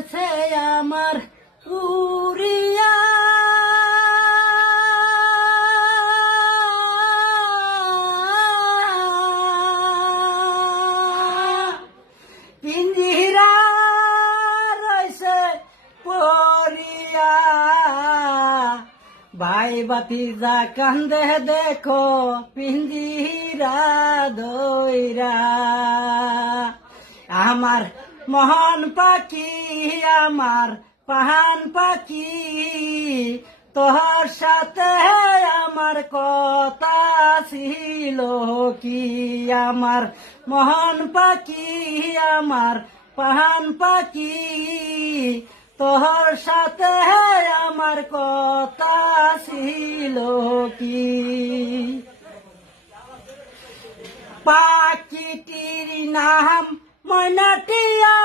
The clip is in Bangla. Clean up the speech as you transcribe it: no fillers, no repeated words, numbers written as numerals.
গেছে আমার উড়িয়া পিঞ্জিরা রয়েছে পরিয়া ভাই বাতিজা কান্দে দেখো পিঞ্জিরা দইরা আমার মহান পাখি আমার পাহান পাখি তোর সাথে আমার কথা ছিল কি আমার মহান পাখি আমার পাহান পাখি তোর সাথে আমার কথা ছিল কি পাখিটির নাম ময়নাটিয়া